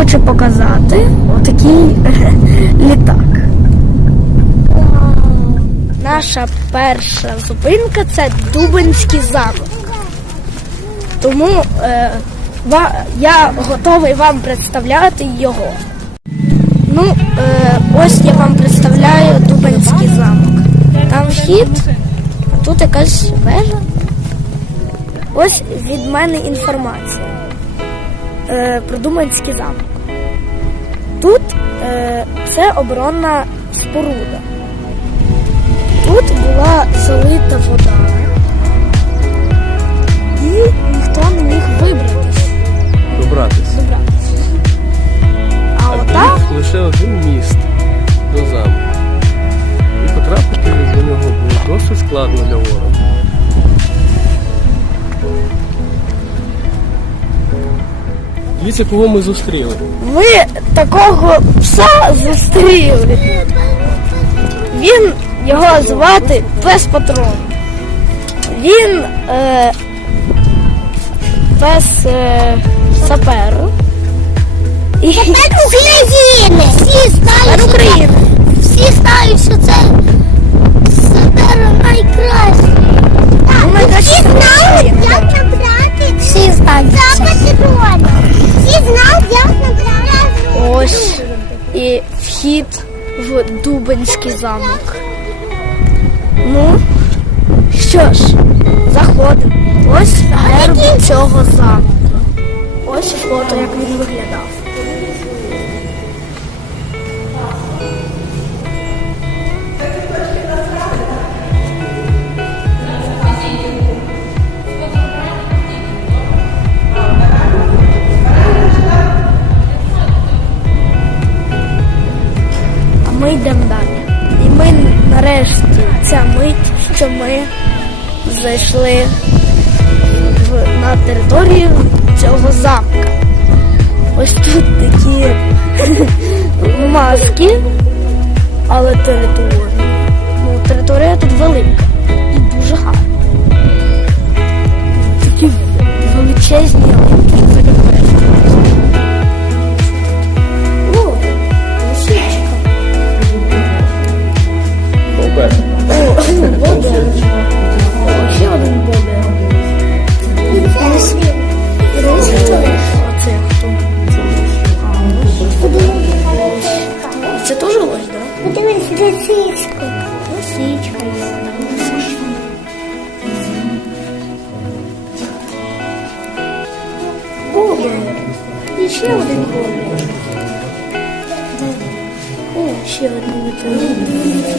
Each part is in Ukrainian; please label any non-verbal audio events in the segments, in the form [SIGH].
хочу показати отакий [LAUGHS] літак. Наша перша зупинка це Дубинський замок. Тому е, я готовий вам представляти його. Ну, е, ось я вам представляю Дубинський замок. Там вхід, тут якась вежа. Ось від мене інформація е, про Дубинський замок. Тут е, це оборонна споруда. Тут була залита вода, і ніхто не міг вибратись, Дивіться, кого ми зустріли. ви такого пса зустріли. Він його звати Пес Патрон. Він е, пес е, саперу. Тепер України. Вхід в Дубинський замок. Ну, що ж, заходимо. Ось герб цього замку. Ось фото, як він виглядав. Що ми зайшли на територію цього замка. Ось тут такі [LAUGHS] маски, але територія. Ну, територія тут велика і дуже гарна. Такі величезні Ще один бобер. О, ще один бобер.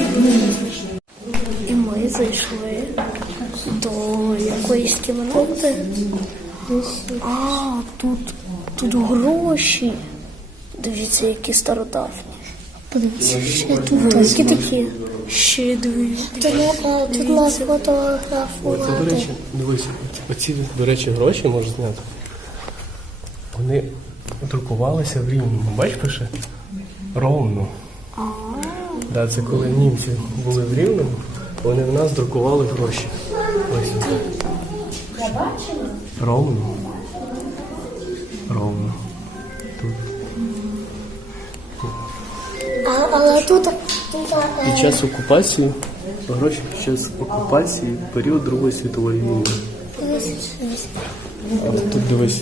І ми зайшли до якоїсь кімнати. А, тут, тут гроші. Дивіться, які стародавні. Подивіться, ще тут. Які такі? Ще дивіться. Тут нас Це, до речі, дивися, оці, до речі, гроші можеш зняти. Вони друкувалися в Рівному. Бач, пише? Ровно. Да, це коли німці були в Рівному, вони в нас друкували гроші. Ось. Ровно. Ровно. Тут. А, але тут, тут е, Під час окупації, гроші під час окупації, період Другої світової війни. Але тут дивись,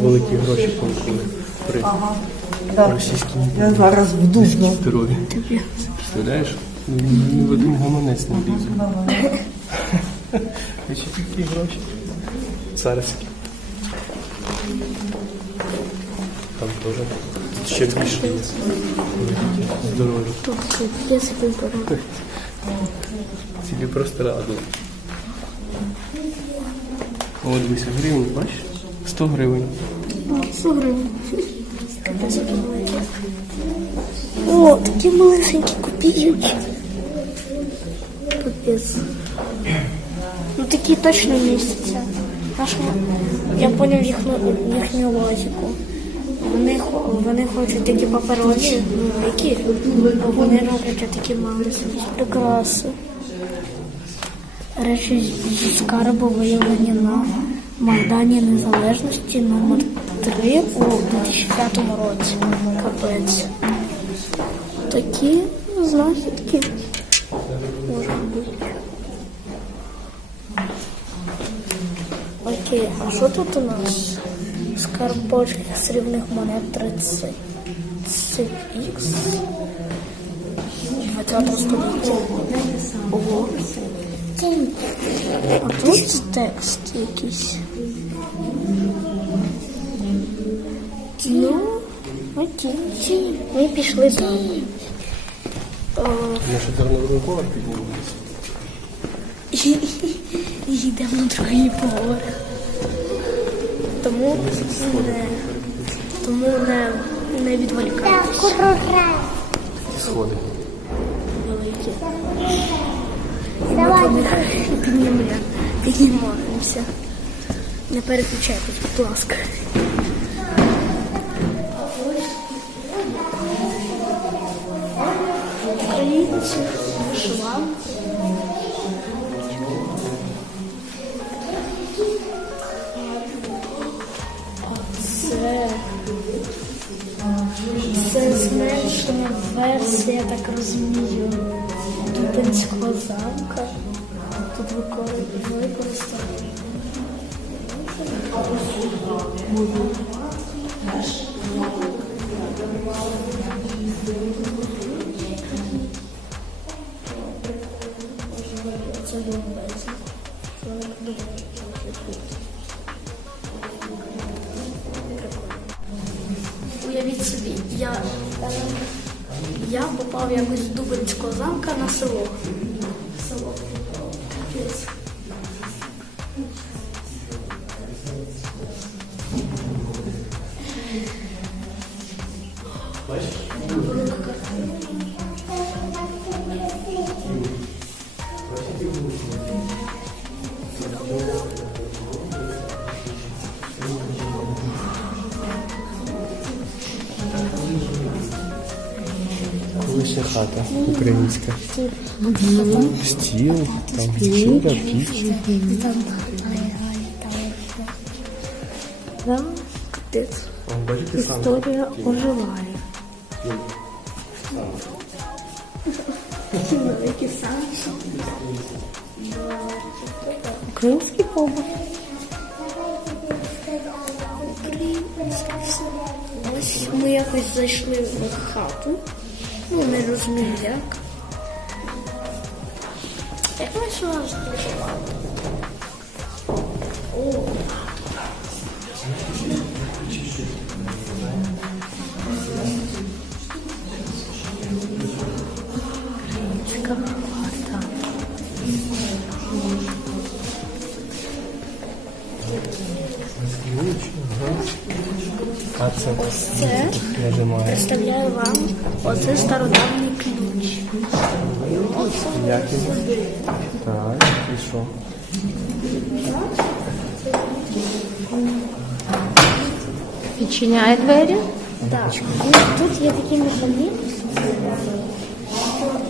великі гроші получили при російській Я зараз в Дубно. здоров'ї. Представляєш? Ні в один гаманець не влізе. [LAUGHS] Ще такі гроші. Царські. Там теж ще більше є. Здорові. Я собі беру. Собі просто радує. О, дивися, гривень, бачиш? 100 гривень. 100 гривень. О, такі малесенькі копійки. Капець. Ну такі точно містяться. Я поняв їхню, їхню логіку. Вони, вони хочуть такі паперові, великі, а вони роблять такі малесенькі прикраси. Речі зі скарбу виявлені на Майдані Незалежності номер три у 2005 році. Капець. Такі знахідки. Може бути. Окей, а що тут у нас? Скарбочки срібних монет 30. х 20 століття. Ого. А тут текст якийсь. Ми пішли далі. Ми ще давно другий поверх піднімалися. І йдемо на другий поверх. Тому не, тому не, не відволікайтесь. Ті сходи. Великі. Давай. Піднімемо, піднімаємося. Не переключайтесь, будь ласка. Вишиванки. Це, зменшена версія, я так розумію, Дубинського замка. Тут викор- використано. Це Це дуже Уявіть собі, я, я попав якось з Дубинського замка на. Село. Хата українська. Стіл, там вечеря, піч. Да, капець. Історія оживає. Український побут. Ось ми якось зайшли в хату. Ну, не розумію як. Як ми сюди зайшли? О, цікава А це Це нажимає. представляю вам оце стародавній ключ. Як? Так, і що? Відчиняє двері. Так, ну, тут є такий механізм.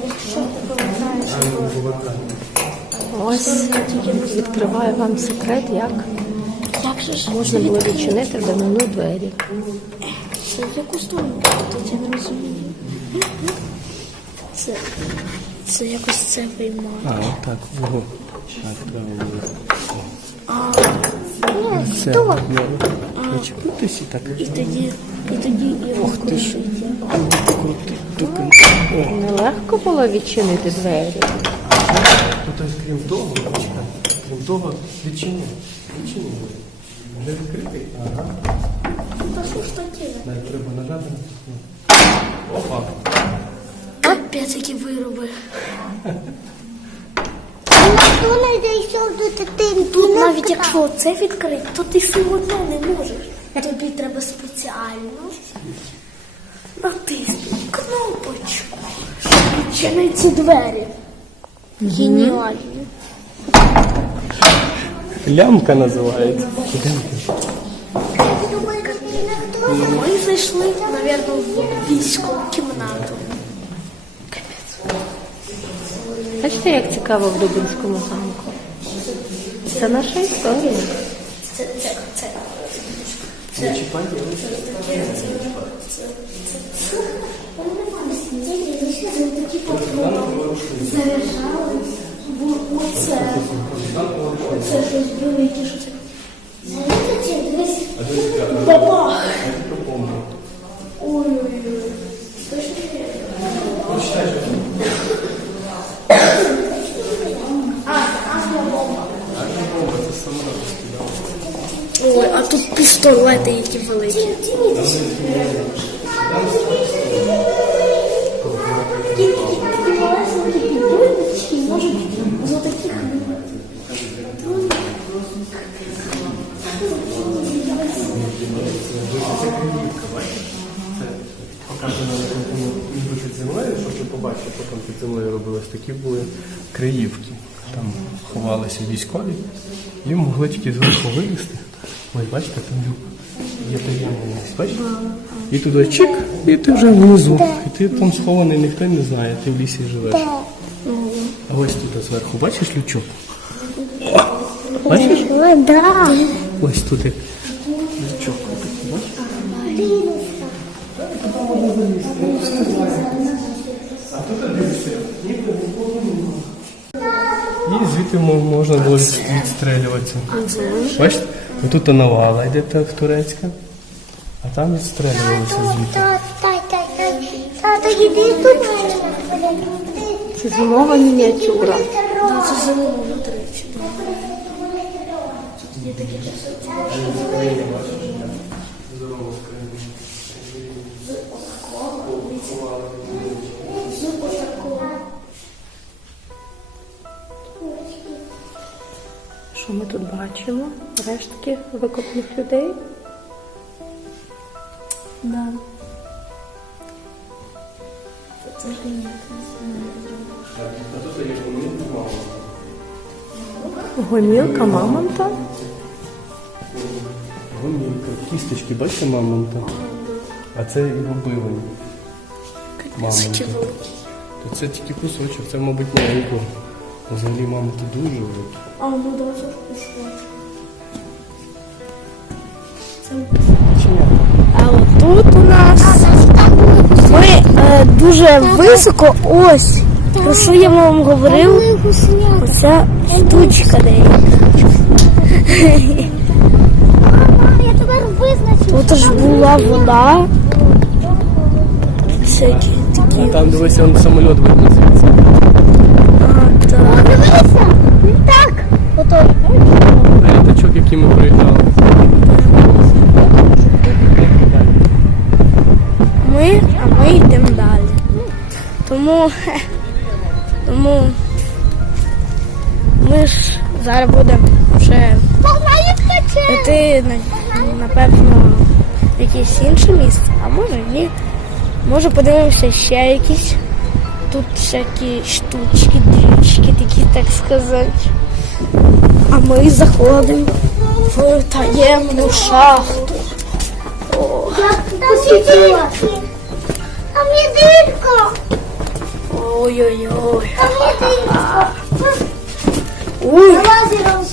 Якщо ти повертаєш Ось відкриваю вам секрет, як можна було відчинити в давнину двері. Це яку сторону? Тут я не розумію. Це, це якось це виймає. А, отак. Ого. Так, правильно. А, Це. хто? Не чіпитися так. І тоді, і тоді і. О, Нелегко було відчинити двері. ну крім того, крім того, відчини. Відчини. Вже відкритий? Ага. Та що ж таке? Навіть треба нажати. Опа. Капець, які вироби. Не дитинки. Тут навіть якщо це відкрити, то ти все одно не можеш. Тобі треба спеціально натиснути кнопочку, щоб відчинити ці двері. Геніально. Лямка називається. Ми зайшли, мабуть, в військову кімнату. Бачите, як цікаво в Дубинському замку. Це наша історія. Це, це, це. Не чіпайте. Оце. Оце щось велике, що це. Бабах! Ой-ой-ой. Ой, а тут пістолети які великі. Показано на картину під землею, щоб ви побачили, потім під землею робилось такі були криївки. Там ховалися військові і могли тільки зверху вилізти. Ось бачите, там. Є таємний бачите? І туди чик, і ти вже внизу. І ти там схований, ніхто не знає, ти в лісі живеш. А ось тут зверху, бачиш лючок? Бачиш? Ось тут І звідти можна було від- відстрелюватися. Бачите? Тут навала йде так турецька, а там відстрелювалися звідти. Та, та, та, та. Тато, іди тут. Це зимова мініатюра. Це зимова до речі. Що ми тут бачимо? Рештки викопних людей. Да. Це ж ні. Гомілка мамонта. Гомілка, кісточки, бачите мамонта? А це його бивень. Мамонта. То це тільки кусочок, це, мабуть, маленько. Взагалі мамонти дуже великі. А, ну да, це ж. А от тут у нас ми е, дуже високо, ось, про що я вам говорив, оця штучка деяка. Тут ж була вода. Всякі такі. А там дивися, он самоліт видно. А, так. Дивися. Так. Ото. Літачок, який ми проїхали. Ми, а ми йдемо далі. Тому, тому ми ж зараз будемо вже йти, напевно, в якесь інше місце, а може ні. Може подивимося ще якісь тут всякі штучки, дрючки, такі, так сказати. А ми заходимо в таємну шахту. О, Там є дирка. ой-ой-ой. Там є дирка. Ой,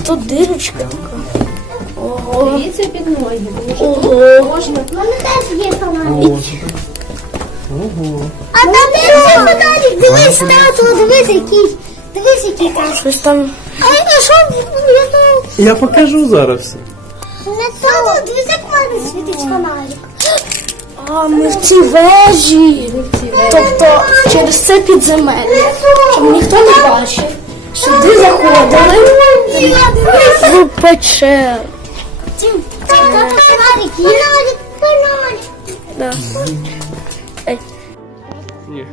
тут дирочка така. Ого. Дивіться під ноги. Ого. Можна. У теж є фонарик. Ого. Ого. А там є фонарик. Дивись, тату, дивись який. Дивись який там. Щось там. А я що? Я знаю. Я покажу зараз. Не тату, дивись, як в мене світить фонарик. А, ми в цій вежі. Тобто через це підземелля. Щоб ніхто не бачив. Сюди заходили в печеру. Фонарик, фонарик, фонарик. Да. Ні.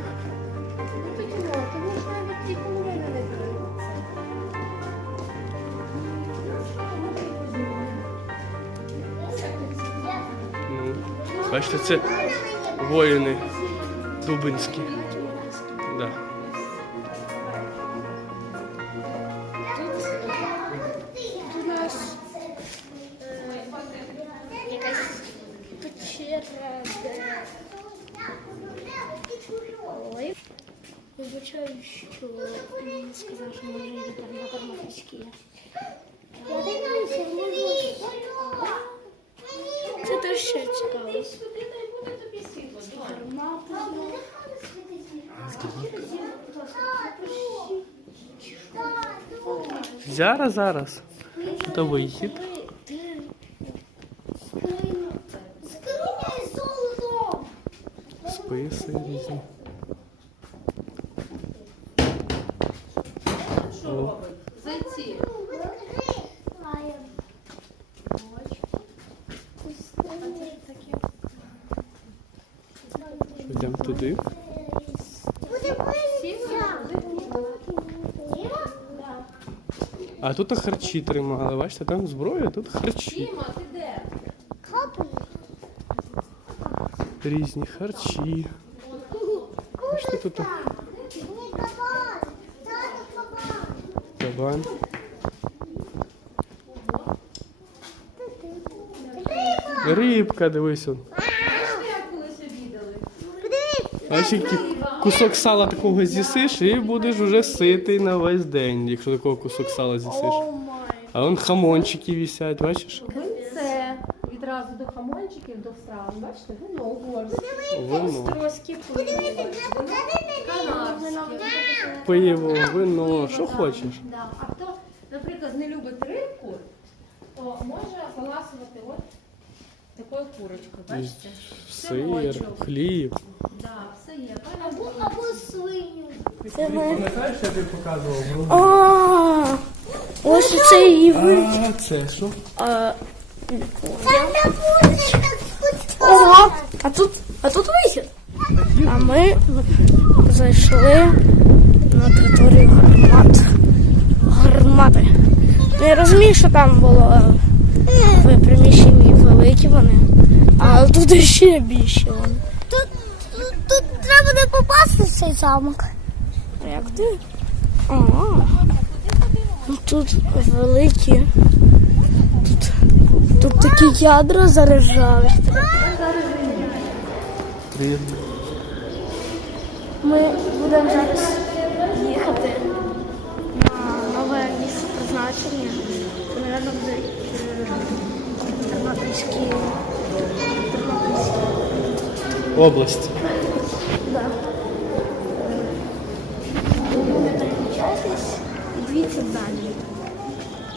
Бачите, це воїни дубинські. Да. печера, де... Ой. Вибачаю, що він сказав, що може їхати на. Я дивлюся, не можу. Теж ще цікаво. Зараз, зараз. Це вихід. Списи різні. О, Зайці. Йдемо туди. А тут харчі тримали, бачите, там зброя, тут харчі. Різні харчі. Бачите, тут кабан. Рибка, дивись он. Який кусок сала такого з'їсиш і будеш вже ситий на весь день, якщо такого кусок сала з'їсиш. А вон хамончики висять, бачиш? Це відразу до хамончиків, до страв. Бачите, вино угорське. Вино, Троски Канадське. пиво, вино, що хочеш. Да. А хто, наприклад, не любить рибку, то може поласувати от такою курочкою. Бачите? Сир, хліб. Да, все є. Або, або Це. Пам'ятаєш, я тобі показував? А, ось це і ви. А, це що? А. Ого, а тут, а тут вихід. А ми зайшли на територію гармат. Гармати. Ну, Я розумію, що там було е, в приміщенні великі вони, а тут [LAUGHS] ще більші вони. Тут, тут, тут треба не попасти в цей замок. Ну, Тут великі. Тут, тут такі ядра заряджають. Привіт. Ми будемо зараз їхати на нове місце призначення. Це, мабуть, буде е, Тернопільський. Тернопільський. Область. Не